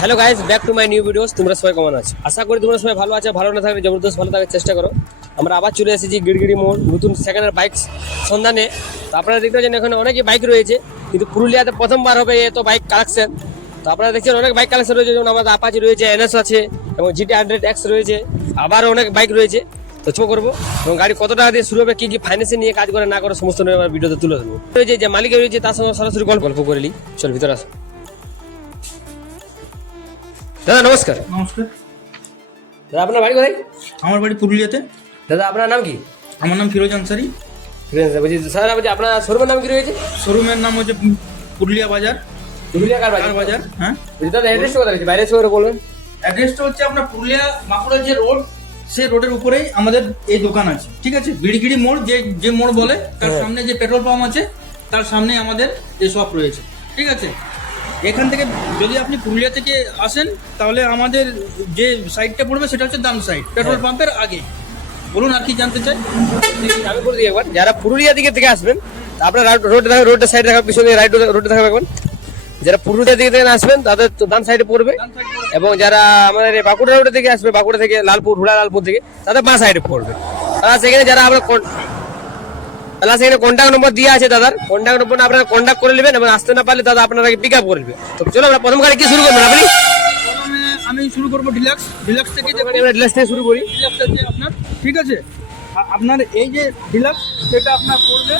Hello guys, back to my new videos. তোমরা সবাই কেমন আছো? আশা করি তোমরা সবাই ভালো আছো। ভালো না থাকলে জবরদস্ত ভালো থাকার চেষ্টা করো। আমরা আবার চলে এসেছি গিড়গিড়ি মোড় নতুন সেকেন্ড হ্যান্ড বাইক সন্ধানে। তো আপনারা দেখতে পাচ্ছেন এখানে অনেকই বাইক রয়েছে, কিন্তু পুরুলিয়াতে প্রথমবার হবে এত বাইক কালেকশন। তো আপনারা দেখছেন অনেক বাইক কালেকশন রয়েছে, যেমন আমাদের আপাচি রয়েছে, এনএস আছে এবং GT 100X রয়েছে, আবারও অনেক বাইক রয়েছে। তো ছো করবো এবং গাড়ি কত টাকা দিয়ে শুরু হবে, কি কি ফাইন্যান্সে নিয়ে কাজ করে না করে সমস্ত নিয়ে আমার ভিডিওতে তুলে ধরবো। রয়েছে যে মালিক রয়েছে তার সঙ্গে সরাসরি গল্প করে নিই। চল ভিতরে আসো। দাদা নমস্কার। নমস্কার। দাদা আপনার বাড়ি কোথায়? আমার বাড়ি পুরুলিয়াতে। দাদা আপনার নাম কি? আমার নাম ফিরোজ আনসারি। বলছি স্যার, বলছি আপনার শোরুমের নাম কি রয়েছে? শোরুমের নাম হচ্ছে পুরুলিয়া বাজার। পুরুলিয়া কার কার বাজার? হ্যাঁ। বলছি দাদা অ্যাড্রেসটা কোথায় রয়েছে? বাইরে এসে করে বলবেন। অ্যাড্রেসটা হচ্ছে আপনার পুরুলিয়া বাঁকুড়ার যে রোড, সেই রোডের উপরেই আমাদের এই দোকান আছে। ঠিক আছে, বিড়িগিড়ি মোড় যে মোড় বলে, তার সামনে যে পেট্রোল পাম্প আছে তার সামনে আমাদের এই শপ রয়েছে। ঠিক আছে, এখান থেকে যদি আপনি পুরুলিয়া থেকে আসেন তাহলে আমাদের যে সাইডটা পড়বে সেটা হচ্ছে দাম সাইড, পেট্রোল পাম্পের আগে। বলুন আর কি জানতে চাই। আমি বলে দিই একবার, যারা পুরুলিয়া দিকে থেকে আসবেন আপনার রোডে থাকবে, রোডের সাইডে থাকবে, পিছনে রাইট রোডে থাকবে একবার। যারা পুরুলিয়া দিকে থেকে আসবেন তাদের তো ডান সাইডে পড়বে, এবং যারা আমাদের বাঁকুড়া রোড থেকে আসবে, বাঁকুড়া থেকে লালপুর, হুড়া লালপুর থেকে, তাদের বাঁ সাইডে পড়বে। সেখানে যারা আমরা সেখানে কন্ট্যাক্ট নম্বর দিয়ে আছে দাদার, কন্ট্যাক্ট নম্বর আপনারা কন্ট্যাক্ট করে নেবেন, এবং আসতে না পারলে দাদা আপনাকে পিক আপ করে নেবে। তো চলো আমরা প্রথম গাড়ি কি শুরু করবেন আপনি? আমি শুরু করবো ডিলাক্স থেকে। ডিলাক্স থেকে শুরু করি। ডিলাক্স আছে আপনার, ঠিক আছে। আপনার এই যে ডিলাক্স, সেটা আপনার পড়বে,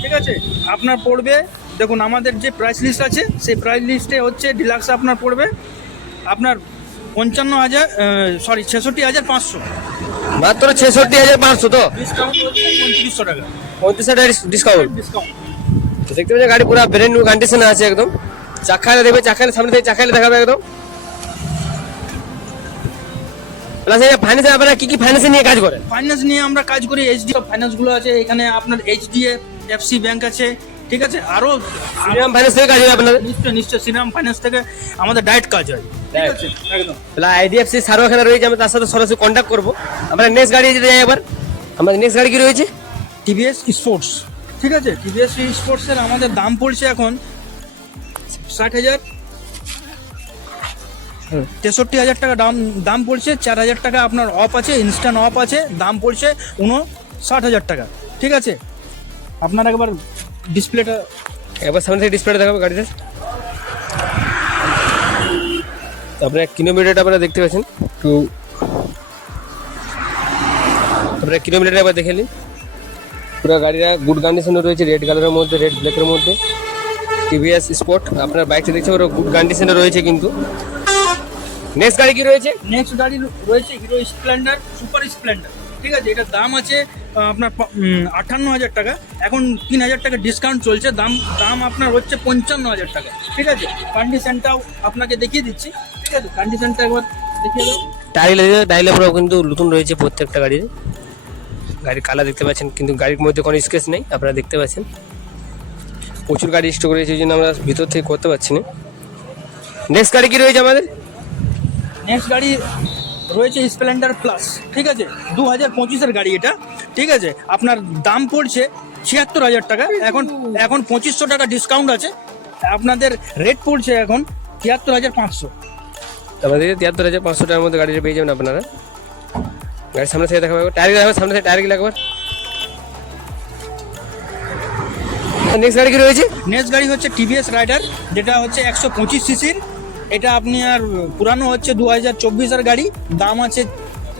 ঠিক আছে। আপনার পড়বে, দেখুন আমাদের যে প্রাইস লিস্ট আছে সেই প্রাইস লিস্টে হচ্ছে ডিলাক্স আপনার পড়বে আপনার 66,500। মাত্র 66,500। তো ডিসকাউন্ট হচ্ছে 3500 টাকা। 35 ডিসকাউন্ট। তো দেখতে পাচ্ছেন গাড়ি পুরো ব্র্যান্ড নিউ কন্ডিশনে আছে একদম। চাকালে দেখবে, চাকালে সামনে থেকে চাকালে দেখাবে একদম। ফাইন্যান্স আপনারা কি কি ফাইন্যান্স নিয়ে কাজ করেন? ফাইন্যান্স নিয়ে আমরা কাজ করি, এইচডিএফ ফাইন্যান্স গুলো আছে এখানে, আপনার HDFC ব্যাংক আছে, ঠিক আছে। আরো শ্রীরাম ফাইন্যান্স থেকে কাজ হয় আপনাদের? নিশ্চয় শ্রীরাম ফাইন্যান্স থেকে আমাদের ডাইরেক্ট কাজ হয়, ঠিক আছে, একদম। IDFC সার্ভ এখানে রয়েছে, আমি তার সাথে সরাসরি কন্ট্যাক্ট করবো। আমরা নেক্সট গাড়ি যেতে যাই এবার। আমাদের নেক্সট গাড়ি কি রয়েছে? TVS স্পোর্টস, ঠিক আছে। TVS স্পোর্টস এর আমাদের দাম পড়ছে এখন 60,000, 63,000 টাকা দাম পড়ছে। 4,000 টাকা আপনার অফ আছে, ইনস্ট্যান্ট অফ আছে। দাম পড়ছে 59,000 টাকা, ঠিক আছে। আপনার একবার ডিসপ্লেটা, একবার সামনে থেকে ডিসপ্লেটা দেখাবো গাড়িতে। আপনার কিলোমিটারটা আপনারা দেখতে পাচ্ছেন, একটু আপনারা কিলোমিটারটা একবার দেখে নিন। পুরো গাড়িটা গুড কন্ডিশনে রয়েছে, রেড কালারের মধ্যে, রেড ব্ল্যাকের মধ্যে। TVS স্পোর্ট আপনার বাইকটা দেখতে পারো গুড কন্ডিশনে রয়েছে কিন্তু। নেক্সট গাড়ি কি রয়েছে? নেক্সট গাড়ি রয়েছে হিরো স্প্লেন্ডার, সুপার স্প্লেন্ডার, ঠিক আছে। এটার দাম আছে আপনার 58,000 টাকা। এখন 3,000 টাকা ডিসকাউন্ট চলছে, দাম আপনার হচ্ছে 55,000 টাকা, ঠিক আছে। কন্ডিশনটাও আপনাকে দেখিয়ে দিচ্ছি, ঠিক আছে। কন্ডিশনটা একবার দেখিয়ে দাও। টাইলে পুরো কিন্তু নতুন রয়েছে প্রত্যেকটা গাড়ির। গাড়ির কালার দেখতে পাচ্ছেন, কিন্তু গাড়ির মধ্যে কোনো স্কেচ নেই, আপনারা দেখতে পাচ্ছেন। প্রচুর গাড়ি স্টক রয়েছে, এই জন্য আমরা ভিতর থেকে করতে পারছি না। নেক্সট গাড়ি কি রয়েছে আমাদের? নেক্সট গাড়ি রয়েছে স্প্লেন্ডার প্লাস, ঠিক আছে। 2025-এর গাড়ি এটা, ঠিক আছে। আপনার দাম পড়ছে 76,000 টাকা। এখন 2,500 টাকা ডিসকাউন্ট আছে। আপনাদের রেট পড়ছে এখন 73,500। আমাদের 73,500 টাকার মধ্যে গাড়িটা পেয়ে যাবেন আপনারা। গাড়ির সামনে থেকে দেখাবো, টায়ার দেখাবো, সামনে থেকে টায়ার গিয়ে লাগবে। নেক্সট গাড়ি কি রয়েছে? নেক্সট গাড়ি হচ্ছে TVS রাইডার, যেটা হচ্ছে 125 সিসির। এটা আপনি আর পুরানো হচ্ছে 2024-এর গাড়ি। দাম আছে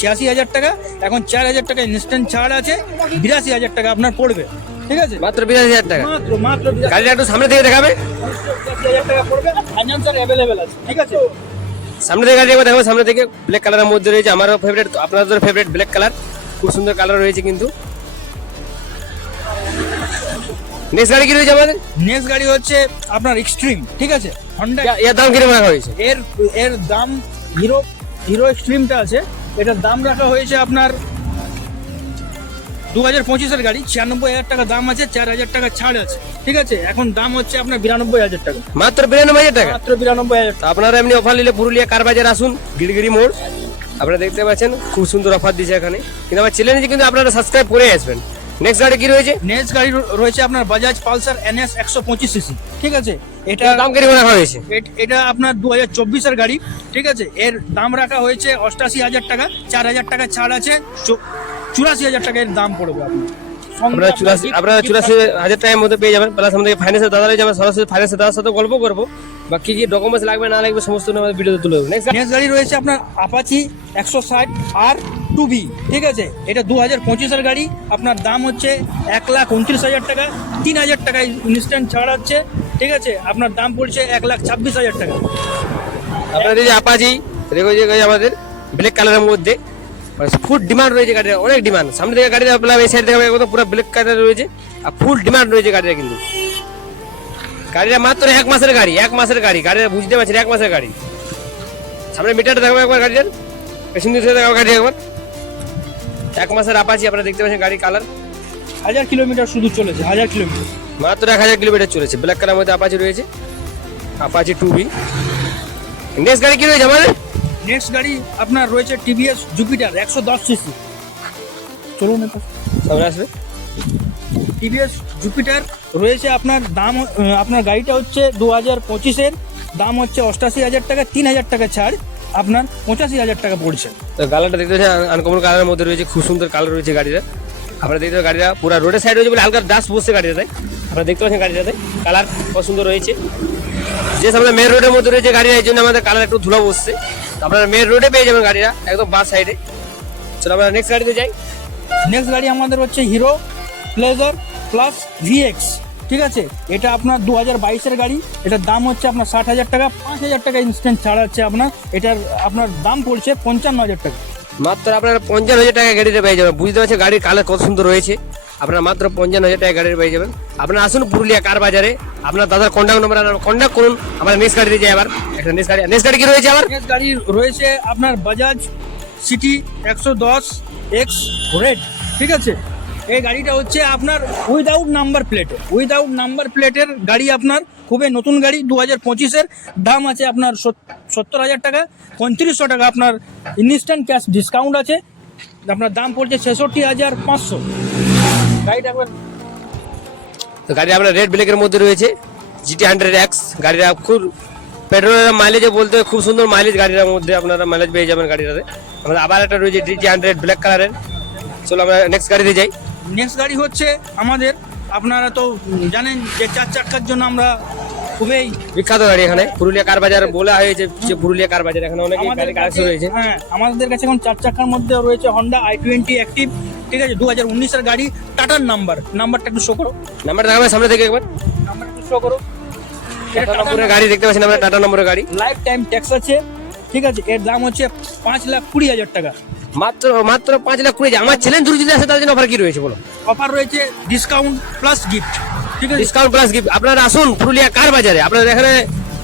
86,000 টাকা। এখন 4,000 টাকা ইনস্ট্যান্ট ছাড় আছে, 82,000 টাকা আপনার পড়বে, ঠিক আছে। মাত্র 82,000 টাকা। মাত্র গাড়িটা একটু সামনে থেকে দেখাবে। 82,000 টাকা পড়বে। ফাইন্যান্সার অ্যাভেলেবেল আছে, ঠিক আছে। সামনে থেকে গাড়ি দেখাবো, সামনে থেকে ব্ল্যাক কালারের মধ্যে রয়েছে, আমারও ফেভারিট, আপনাদের ফেভারিট ব্ল্যাক কালার। খুব সুন্দর কালার রয়েছে কিন্তু। নেক্সট গাড়ি কি রয়েছে আমাদের? নেক্সট গাড়ি হচ্ছে আপনার এক্সট্রিম, ঠিক আছে। হন্ডা। এর দাম কিরকম রাখা হয়েছে? এর দাম হিরো এক্সট্রিমটা আছে, এটার দাম রাখা হয়েছে আপনার 2025-এর গাড়ি। 96,000 টাকা দাম আছে, 4,000 টাকা ছাড় আছে, ঠিক আছে। এখন দাম হচ্ছে আপনার 92,000 টাকা। মাত্র 92,000 টাকা। মাত্র 92,000 টাকা। আপনারা এমনি অফার নিলে পুরুলিয়া কার বাজার আসুন, গিড়গিড়ি মোড়। আপনারা দেখতে পাচ্ছেন খুব সুন্দর অফার দিয়েছে এখানে, কিন্তু আমার চ্যানেলে কিন্তু আপনারা সাবস্ক্রাইব করে আসবেন। নেক্সট গাড়ি কি রয়েছে? নেক্সট গাড়ি রয়েছে আপনার বাজাজ পালসার NS 125 সিসি, ঠিক আছে। এটা এটার দাম কিরকম রাখা হয়েছে? এটা আপনার 2024 এর গাড়ি, ঠিক আছে। এর দাম রাখা হয়েছে 88,000 টাকা, 4,000 টাকা ছাড় আছে, 84,000 টাকা এর দাম পড়বে আপনার। আপনারা 84,000 টাকার মধ্যে পেয়ে যাবেন। প্লাস আমাদের ফাইন্যান্সের দাদারাই যাবেন, সরাসরি ফাইন্যান্সের দাদার সাথে গল্প করবো, বা কি কি ডকুমেন্টস লাগবে না লাগবে সমস্ত আমাদের ভিডিওতে তুলে দেবো। নেক্সট গাড়ি রয়েছে আপনার আপাচি 160 R2B, ঠিক আছে। এটা 2025 এর গাড়ি, আপনার দাম হচ্ছে 1,29,000 টাকা, 3,000 টাকা ইনস্ট্যান্ট ছাড় আছে, ঠিক আছে। আপনার দাম পড়ছে 1,26,000 টাকা। আপনাদের যে আপাচি আমাদের ব্ল্যাক কালারের মধ্যে ফুল ডিমান্ড রয়েছে গাড়ির, অনেক ডিমান্ড। সামনে থেকে গাড়িটা আপনার এই সাইড থেকে একদম পুরো ব্ল্যাক কালার রয়েছে, আর ফুল ডিমান্ড রয়েছে গাড়িটা। কিন্তু গাড়িটা মাত্র 1 মাসের গাড়ি, 1 মাসের গাড়ি। গাড়িটা বুঝতে পারছেন 1 মাসের গাড়ি। সামনে মিটারটা দেখাবো একবার গাড়িটার, পেছন দিকে দেখাবো গাড়ি একবার। 1 মাসের আপাচি আপনারা দেখতে পাচ্ছেন, গাড়ি কালার 1000 কিলোমিটার শুধু চলেছে, 1000 কিলোমিটার, মাত্র 1000 কিলোমিটার চলেছে। ব্ল্যাক কালার মধ্যে আপাচি রয়েছে, আপাচি 2B। নেক্সট গাড়ি কি রয়েছে আমাদের? নেক্সট গাড়ি আপনার রয়েছে টিভিএস জুপিটার 110 সিসি। চলুন সামনে আসবে। টিভিএস জুপিটার রয়েছে আপনার দাম, আপনার গাড়িটা হচ্ছে 2025-এর, দাম হচ্ছে 88,000 টাকা, 3,000 টাকা ছাড়, আপনার 85,000 টাকা পড়ছে। তো কালারটা দেখতে পাচ্ছেন আনকমন কালারের মধ্যে রয়েছে, খুব সুন্দর কালার রয়েছে গাড়িটা। আপনারা দেখতে পাচ্ছেন গাড়িটা পুরো রোডের সাইড রয়েছে বলে হালকা ডাস্ট বসছে গাড়িটাতে। আপনারা দেখতে পাচ্ছেন গাড়িটাতে কালার কত সুন্দর রয়েছে। যে সামনে মেন রোডের মধ্যে রয়েছে গাড়িটা, এই জন্য আমাদের কালার একটু ধুলো বসছে। আপনারা মেন রোডে পেয়ে যাবেন গাড়িটা, একদম বাস সাইডে। চলো আমরা নেক্সট গাড়িতে যাই। নেক্সট গাড়ি আমাদের হচ্ছে হিরো প্লেজার প্লাস VX, ঠিক আছে। এটা আপনার 2022-এর গাড়ি, এটার দাম হচ্ছে আপনার 60,000 টাকা, 5,000 টাকা ইনস্ট্যান্ট ছাড় আছে আপনার। এটার আপনার দাম পড়ছে 55,000 টাকা। মাত্র আপনারা 55,000 টাকা গাড়িটা পেয়ে যাবেন। বুঝতে পারছেন গাড়ির কালার কত সুন্দর রয়েছে। আপনারা মাত্র 55,000 টাকা গাড়ি পেয়ে যাবেন। আপনারা আসুন পুরুলিয়া কার বাজারে, আপনার দাদার কন্ট্যাক্ট নাম্বার কন্ট্যাক্ট করুন। আমরা নেক্সট গাড়িতে যাই আবার। একটা নেক্সট গাড়ি কি রয়েছে আবার? নেক্সট গাড়ি রয়েছে আপনার বাজাজ সিটি 110X রেড, ঠিক আছে। এই গাড়িটা হচ্ছে আপনার উইদাউট নাম্বার প্লেটের গাড়ি, আপনার খুবই নতুন গাড়ি, 2025-এর। দাম আছে আপনার 70,000 টাকা, 3500 টাকা আপনার ইনস্ট্যান্ট ক্যাশ ডিসকাউন্ট আছে। আপনার দাম পড়ছে 66,500। গাড়িটা একবার তো গাড়ি আপনার রেড ব্ল্যাকের মধ্যে রয়েছে, GT 100X। গাড়িটা খুব পেট্রোলের মাইলেজে বলতে খুব সুন্দর মাইলেজ গাড়িটার মধ্যে, আপনারা মাইলেজ পেয়ে যাবেন গাড়িটাতে। আমাদের আবার একটা রয়েছে GT 100 ব্ল্যাক কালারের। চলো আমরা নেক্সট গাড়িতে যাই। নেক্সট গাড়ি হচ্ছে আমাদের, আপনারা তো জানেন যে 4 চাকার জন্য আমরা খুবই বিখ্যাত গাড়ি এখানে পুরুলিয়া কার বাজার বলা হয়েছে, যে পুরুলিয়া কার বাজার। এখানে অনেক গাড়ি কালেকশন রয়েছে। হ্যাঁ, আমাদের কাছে এখন 4 চাকার মধ্যে রয়েছে হন্ডা i20 অ্যাক্টিভ, ঠিক আছে, 2019-এর গাড়ি, টাটার নাম্বারটা একটু শো করো। নাম্বারটা দেখাবে সামনে থেকে একবার। নাম্বারটা একটু শো করো। টাটা নম্বরের গাড়ি দেখতে পাচ্ছেন আমরা, টাটা নম্বরের গাড়ি। লাইফ টাইম ট্যাক্স আছে, ঠিক আছে। এর দাম হচ্ছে 5,20,000 টাকা। মাত্র 5,20,000। আমার চ্যালেঞ্জ যদি আসে তার জন্য অফার কি রয়েছে বলো? অফার রয়েছে ডিসকাউন্ট প্লাস গিফট, ঠিক আছে। Discount plus gift. আপনারা আসুন পুরুলিয়া কার বাজারে, আপনারা এখানে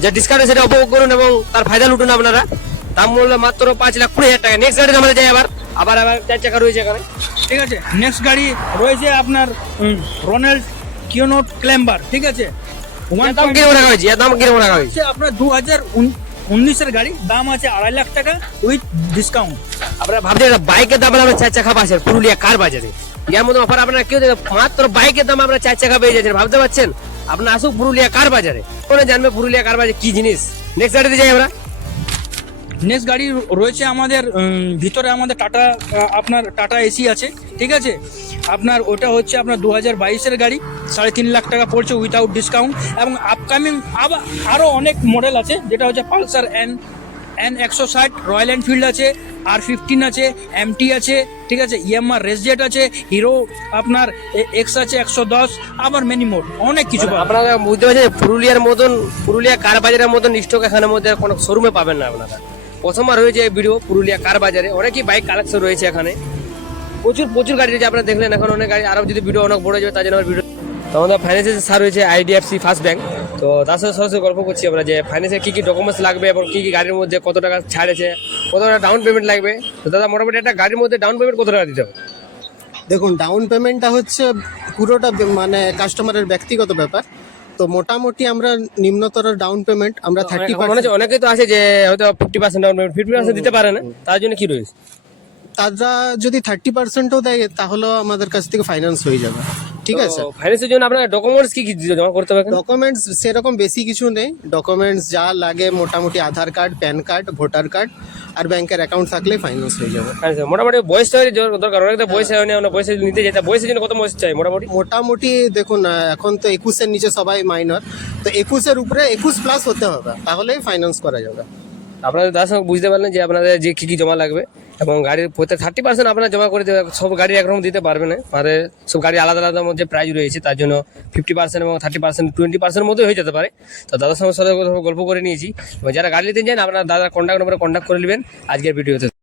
যে ডিসকাউন্ট সেটা উপভোগ করুন এবং তার ফায়দা লুটুন আপনারা। দাম মূল্য মাত্র 5,20,000 টাকা। নেক্সট গাড়িতে আমরা যাই আবার 4 চাকা রয়েছে এখানে, ঠিক আছে। নেক্সট গাড়ি রয়েছে আপনার রোনাল্ড কিওনোট ক্ল্যাম্বার, ঠিক আছে। দাম কিরকম রাখা হয়েছে? দাম কিরকম রাখা হয়েছে? আপনার 2019-এর গাড়ি, দাম আছে 2.5 লাখ টাকা উইথ ডিসকাউন্ট। আপনারা ভাবছেন বাইকের দাম আমরা 4 চাকা পাচ্ছেন পুরুলিয়া কার বাজারে, এর মধ্যে অফার আপনারা কেউ দেখে মাত্র বাইকের দাম আমরা 4 চাকা পেয়ে যাচ্ছেন। ভাবতে পারছেন? আপনারা আসুন পুরুলিয়া কার বাজারে, কোনে জানবে পুরুলিয়া কার বাজার কি জিনিস। নেক্সট গাড়িতে যাই আমরা। নেক্সট গাড়ি রয়েছে আমাদের ভিতরে আমাদের টাটা, আপনার টাটা এসি আছে, ঠিক আছে। আপনার ওটা হচ্ছে আপনার 2022-এর গাড়ি, 3.5 লাখ টাকা পড়ছে উইথাউট ডিসকাউন্ট। এবং আপকামিং আরও অনেক মডেল আছে, যেটা হচ্ছে পালসার N160, রয়্যাল এনফিল্ড আছে, R15 আছে, MT আছে, ঠিক আছে, ইয়ামাহা রেসজেট আছে, হিরো আপনার X আছে 110, আবার মেনি মোড, অনেক কিছু। আপনারা বুঝতে পারছেন পুরুলিয়ার মতন, পুরুলিয়া কার বাজারের মতন স্টক এখানের মধ্যে কোনো শোরুমে পাবেন না আপনারা। প্রথমবার হয়েছে এই ভিডিও পুরুলিয়া কার বাজারে, অনেকই বাইক কালেকশন রয়েছে এখানে, প্রচুর গাড়ি রয়েছে। আপনারা দেখলেন, এখন অনেক গাড়ি, আরও যদি ভিডিও অনেক বড় যাবে তার জন্য আমার ভিডিও। তো আমাদের ফাইন্যান্সের স্যার রয়েছে IDFC ফার্স্ট ব্যাংক। তো তার সাথে সরাসরি গল্প করছি আমরা যে ফাইন্যান্সের কী কী ডকুমেন্টস লাগবে এবং কী কী গাড়ির মধ্যে কত টাকা ছাড় আছে, কত টাকা ডাউন পেমেন্ট লাগবে। তো দাদা মোটামুটি একটা গাড়ির মধ্যে ডাউন পেমেন্ট কত টাকা দিতে হবে? দেখুন, ডাউন পেমেন্টটা হচ্ছে পুরোটা মানে কাস্টমারের ব্যক্তিগত ব্যাপার। তো মোটামুটি আমরা নিম্নতর ডাউন পেমেন্ট আমরা 30%। অনেকেই তো আছে যে হয়তো 50% ডাউন পেমেন্ট 50% দিতে পারে না, তার জন্য কি রয়েছে? তারা যদি 30%ও দেয় তাহলেও আমাদের কাছ থেকে ফাইন্যান্স হয়ে যাবে, ঠিক আছে। ফাইন্যান্সের জন্য আপনার ডকুমেন্টস কি কি জমা করতে হবে এখানে? ডকুমেন্টস সেরকম বেশি কিছু নেই, ডকুমেন্টস যা লাগে মোটামুটি Aadhaar card, PAN card, voter card আর ব্যাংকের অ্যাকাউন্ট থাকলেই ফাইন্যান্স হয়ে যাবে। আচ্ছা, মোটামুটি বয়সটা দরকার, অনেকটা বয়স হয় না, আমরা বয়সে নিতে যাই, তা বয়সের জন্য কত বয়স চাই মোটামুটি? মোটামুটি দেখুন এখন তো 21-এর নিচে সবাই মাইনর, তো 21-এর উপরে 21+ হতে হবে, তাহলেই ফাইন্যান্স করা যাবে। আপনাদের দাদা সঙ্গে বুঝতে পারলেন যে আপনাদের যে কি কি জমা লাগবে, এবং গাড়ির প্রত্যেক 30% আপনারা জমা করে দেবে। সব গাড়ি একরকম দিতে পারবে না, আমাদের সব গাড়ি আলাদা আলাদা মধ্যে প্রাইস রয়েছে, তার জন্য 50% এবং 30%, 20% মধ্যে হয়ে যেতে পারে। তো দাদার সঙ্গে সাথে গল্প করে নিয়েছি, এবং যারা গাড়ি নিতে চান আপনারা দাদার কন্ট্যাক্ট নম্বরে কন্ট্যাক্ট করে নেবেন আজকের ভিডিওতে।